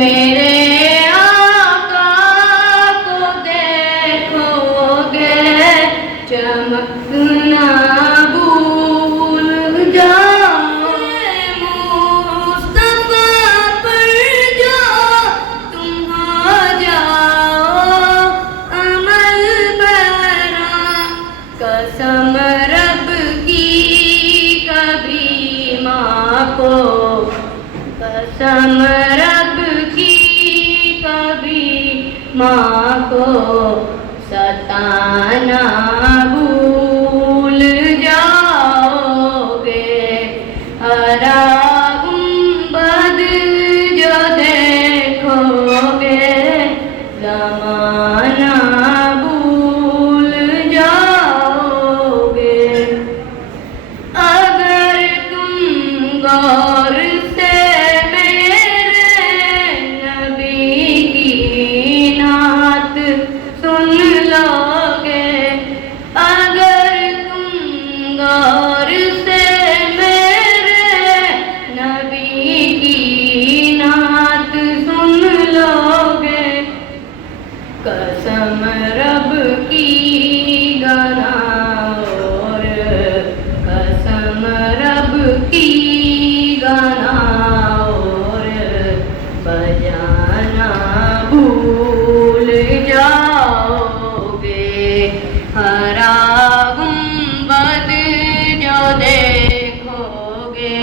میرے آقا کو دیکھوگے چمکنا بھول جاؤگے مصطفیٰ پر جو تم ہو جاؤ عمل پیرا قسم رب کی کبھی ماں کو قسم رب کی کبھی ماں کو ستانا بھول جاؤ گے ہرا گنبد جو دیکھو گے زمانہ بھول جاؤ گے اگر تم غور سے سن لو گے اگر تم غور سے میرے نبی کی نعت سن لو گے قسم رب کی گانا اور قسم رب کی گانا اور بجانا بھول جاؤ گے ہرا گنبد جو دیکھو گے